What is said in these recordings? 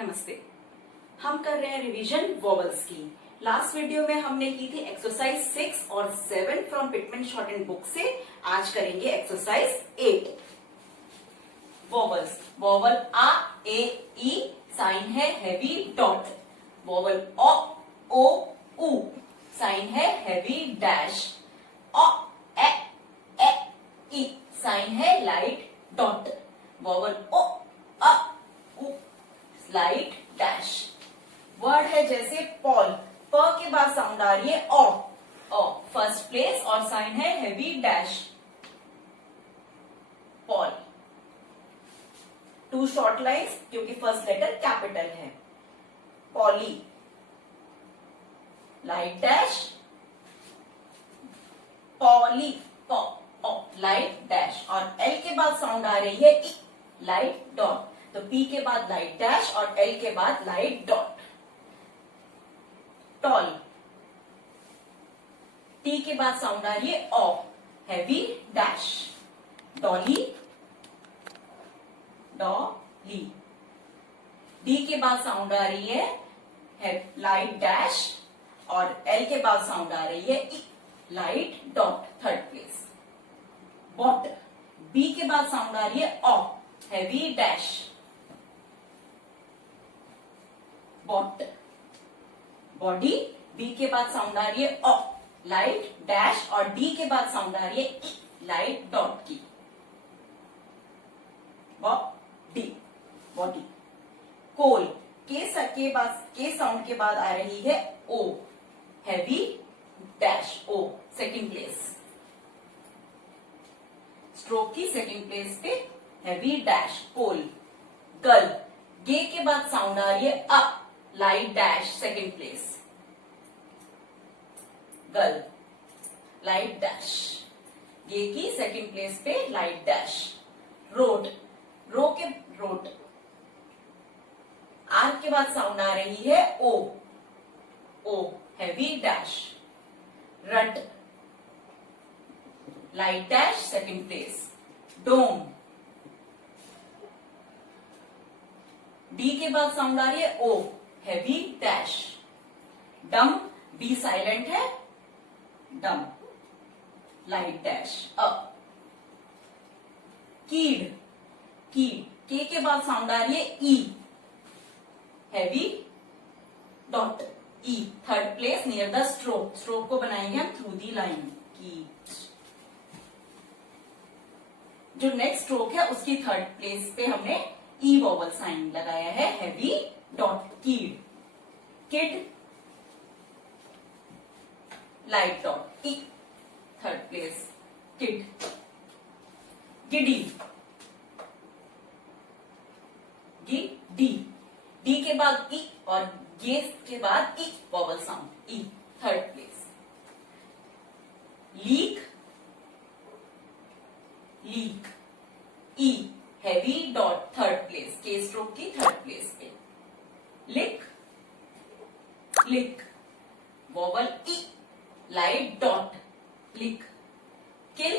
नमस्ते। हम कर रहे हैं रिवीजन वॉवल्स की। लास्ट वीडियो में हमने की थी एक्सरसाइज 6 और 7 from Pitman short and book से। आज करेंगे एक्सरसाइज 8। वॉवल्स, वॉवल आ, ए, ई, साइन है हैवी डॉट। वॉवल ओ, उ, साइन है हैवी डैश। ओ, ए, ई, साइन है लाइट डॉट। वॉवल ओ, अ, उ, लाइट डैश। वर्ड है जैसे पॉल, प के बाद साउंड आ रही है ओ फर्स्ट प्लेस और साइन है heavy dash. Paul, 2 short lines क्योंकि फर्स्ट लेटर कैपिटल है। Poly, light dash. Poly, light dash और एल के बाद साउंड आ रही है ई, लाइट डॉट। तो पी के बाद लाइट डैश और एल के बाद लाइट डॉट। टॉल, टी के बाद साउंड आ रही है o, heavy dash. Dolly, dolly, D के बाद साउंड आ रही है लाइट डैश और एल के बाद साउंड आ रही है e, light dot third place. Bought, B के बाद साउंड आ रही है o, heavy dash. Bought, body, B के बाद साउंड आ रही है ओ, लाइट डैश और डी के बाद साउंड आ रही है ई, लाइट डॉट की। Body, body. Coal, K sound के बाद आ रही है o, heavy dash o, second place. Stroke की सेकंड प्लेस पे हैवी डैश कोल। गर्ल, गे के बाद साउंड आ रही है a, light dash second place. Girl, light dash, gay की सेकंड प्लेस पे light dash. Road, road, R के बाद साउंड आ रही है o, heavy dash. Rut, light dash second place. Dome, D के बाद साउंड आ रही है o, heavy dash. Dumb, B silent है, डम, लाइट डैश अ। कीड, के के बाद साउंड आ रही है e, heavy dot E, third place near the stroke. Stroke को बनाएंगे हम थ्रू दी लाइन। कीड, जो नेक्स्ट स्ट्रोक है उसकी थर्ड प्लेस पे हमने ई वॉवल साइन लगाया है, heavy dot. Keyed, kid, light dot ई, third place kid. Giddy, D के बाद ई और गे के बाद ई वॉवल साउंड, ई, third place. Leak, E, heavy dot third place, K stroke की थर्ड प्लेस पे। Lick, vowel E, light dot, lick. Kill,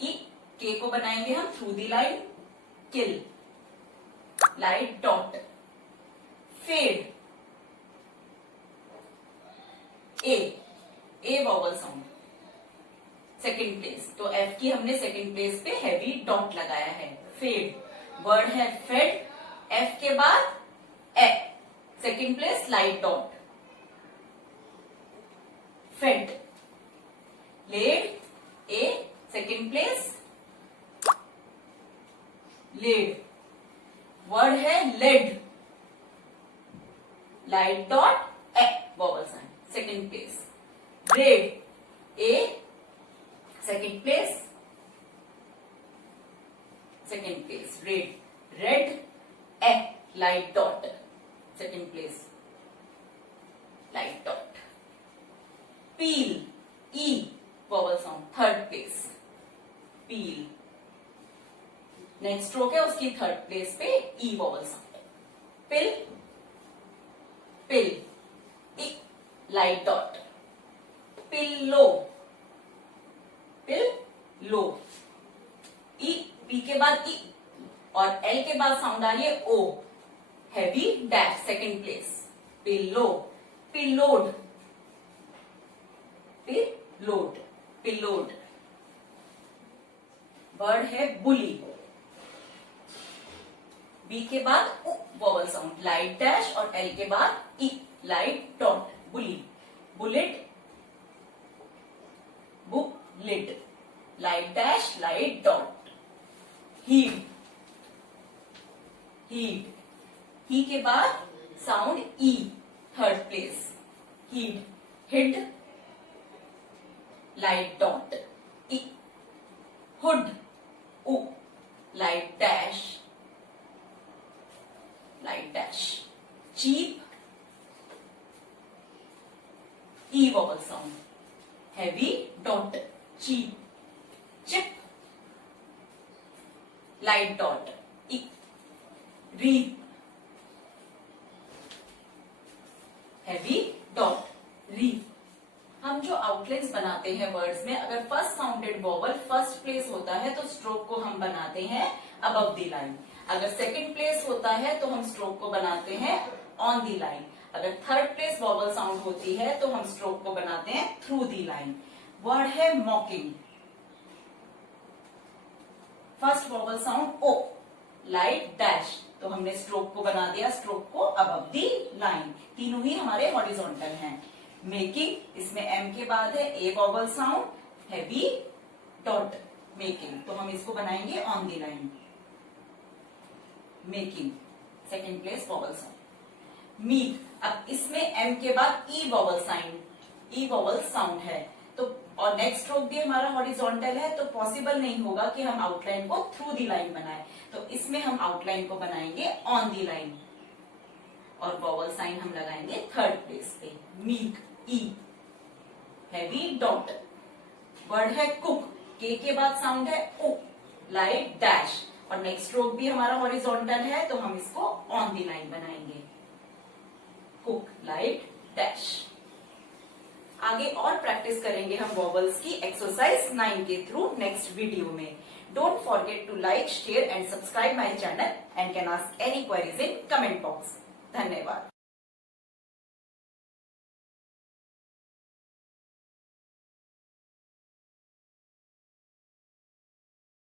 E, K को बनाएंगे हम through the line, kill, light dot. Fade, A vowel sound second place, तो F की हमने second place पे heavy dot लगाया है। फेड, वर्ड है फेड, एफ के बाद a, second place light dot. Fed, led, a, second place led, word है led, light dot a, vowel sound second place. Red, a, second place red. Red, a, light dot second place, light dot. Peel, e, vowel sound third place, peel. Next stroke है उसकी third place पे e vowel sound. Pill, e, light dot. Pillow, लो, ई, P के बाद E और L के बाद sound आ रही है o, heavy dash second place. Pillow, pillowed, pillowed, pillowed. Word है बुली, बी के बाद वॉवल साउंड, लाइट डैश और एल के बाद e, light dot, bully, bullet, book lid, light dash light dot, heed, heed, he के बाद sound ई, third place, heed, hid, light dot, e, hood, u, light dash, light dash, cheap, e vowel sound, heavy dot, cheap, chip, light dot, e, reap, heavy dot, reap. हम जो outlines बनाते हैं words में, अगर first sounded vowel first place होता है तो stroke को हम बनाते हैं अबव द लाइन। अगर सेकंड प्लेस होता है तो हम स्ट्रोक को बनाते हैं ऑन द लाइन। अगर थर्ड प्लेस वॉवल साउंड होती है तो हम स्ट्रोक को बनाते हैं थ्रू द लाइन। वर्ड है मॉकिंग, फर्स्ट वॉवल साउंड ओ, लाइट डैश, तो हमने स्ट्रोक को बना दिया स्ट्रोक को अबव द लाइन। तीनों ही हमारे हॉरिजॉन्टल हैं। मेकिंग, इसमें एम के बाद है a vowel sound, heavy dot, making, तो हम इसको बनाएंगे on the line. Making second place vowel sound. Meek, अब इसमें एम के बाद ई vowel sound, e vowel sound है, तो और नेक्स्ट स्ट्रोक भी हमारा हॉरिजॉन्टल है, तो पॉसिबल नहीं होगा कि हम आउटलाइन को थ्रू द लाइन बनाएं, तो इसमें हम आउटलाइन को बनाएंगे ऑन द लाइन और वॉवल साइन हम लगाएंगे थर्ड प्लेस पे, मीक, ई, हैवी डॉट। वर्ड है कुक, के बाद साउंड है ओ, लाइट डैश, और नेक्स्ट स्ट्रोक भी हमारा हॉरिजॉन्टल है, तो हम इसको ऑन द लाइन बनाएंगे, कुक, लाइट डैश। आगे और प्रैक्टिस करेंगे हम वॉवल्स की एक्सरसाइज 9 के थ्रू नेक्स्ट वीडियो में। Don't forget to like, share and subscribe my channel and can ask any queries in comment box. धन्यवाद।